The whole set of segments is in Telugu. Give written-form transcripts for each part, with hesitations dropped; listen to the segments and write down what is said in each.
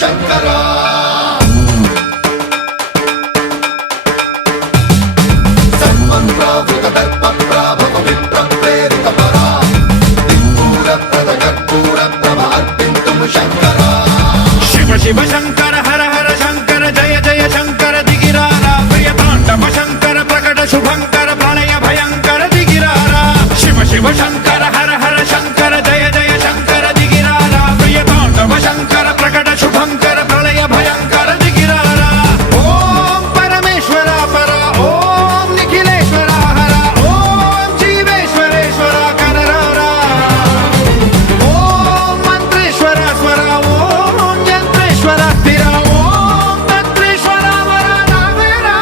శంకరా సన్మంత్రావృత దర్ప ప్రాభవ విప్ర ప్రేరిత పరా దిక్పూర ప్రద కర్పూర ప్రభ అర్పింతుము శంకరా శివ శివ శంకర హర హర శంకర జయ జయ శంకర దిగిరారా ప్రియ తాండవ శంకర ప్రకట శుభంకర ప్రళయ భయంకర దిగిరారా శివ శివ శంకర హర హర శంకర జయ జయ శంకర దిగిరారా ప్రియ తాండవ శంకర ప్రకట శుభంకర ప్రళయ భయంకర దిగిరారా ఓం పరమేశ్వర పర ఓం నిఖిలేశ్వర హర ఓం జీవేశ్వరేశ్వర కరరారా ఓం మంత్రేశ్వర స్వర ఓం యంత్రేశ్వర స్థిర ఓం తంత్రేశ్వర వర నావేరా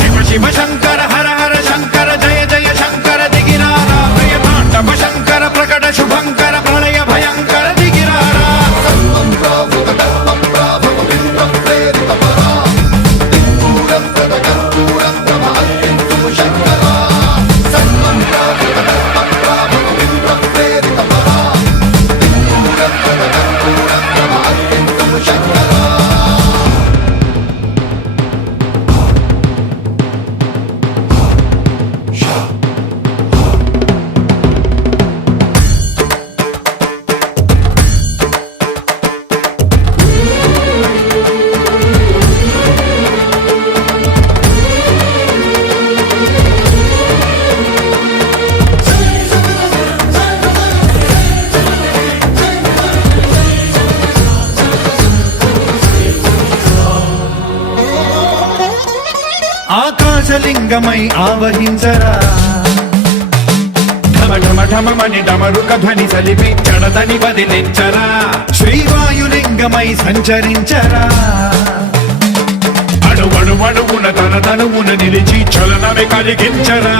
శివ శివ శంకర హర హర శంకర జయ జయ శంకర దిగిరారా ప్రియ తాండవ శంకర ప్రకట శుభంకర ప్రళయ భయంకర దిగిరారా సన్మంత్రావృత దర్ప ప్రాభవ విప్ర ప్రేరిత పరా దిక్పూర ప్రద కర్పూర ప్రభ అర్పింతుము శంకరా సన్మంత్రావృత దర్ప ప్రాభవ విప్ర ప్రేరిత పరా దిక్పూర ప్రద కర్పూర ప్రభ అర్పింతుము శంకరా ఆకాశలింగమై ఆవహించరా ఢమ ఢమ ఢమమని డమరుక ధ్వని సలిపి చడదని వదిలించరా శ్రీవాయులింగమై సంచరించరా అణువణువున తన తనువున నిలిచి చలనమే కలిగించరా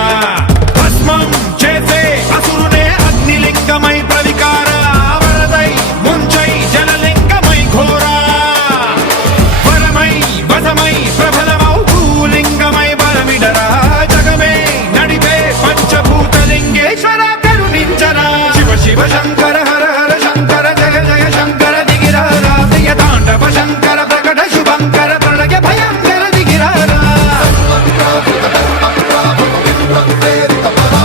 భస్మం చేసే అసురునే అగ్నిలింగమై ప్రవికార వరదై ముంచై జలలింగమై ఘోరా వరమై వసమై ప్రబలమౌ భూలింగమై బలమిడరా జగమే నడిపే పంచభూతలింగేశ్వర కరుణించరా శివ శివ శంకర హర హర శంకర జయ జయ శంకర దిగిరారా ప్రియ తాండవ శంకర ప్రకట శుభంకర ప్రళయ భయంకర దిగిరారా సన్మంత్రావృత దర్ప ప్రాభవ విప్ర ప్రేరిత పరా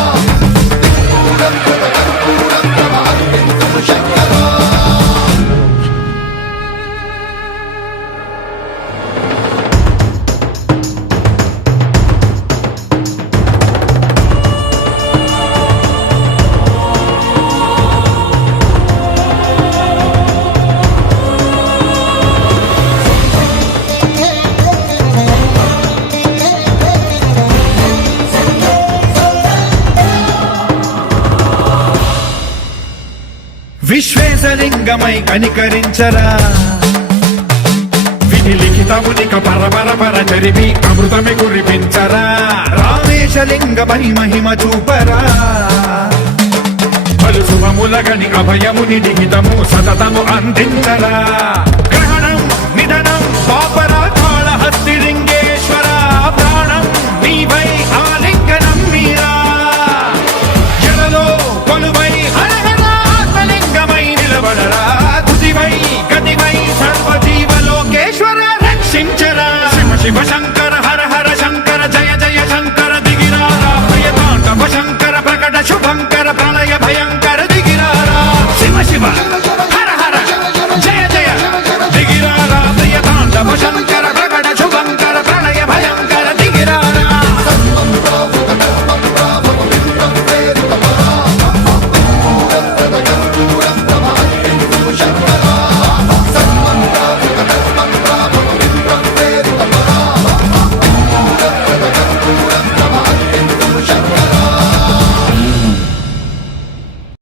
దిక్పూర ప్రద కర్పూర ప్రభ అర్పింతుము శంకరా విశ్వేశలింగమై కనికరించరా విధి లిఖితమునిక పరపర పర చరిపి అమృతమి కురిపించరా రామేశలింగమై మహిమ చూపరా పలు శుభములగని అభయముని లిఖితము సతతము అందించరా గ్రహణం నిధనం పాపరా కాళహస్తి లింగేశ్వర ప్రాణం నీవై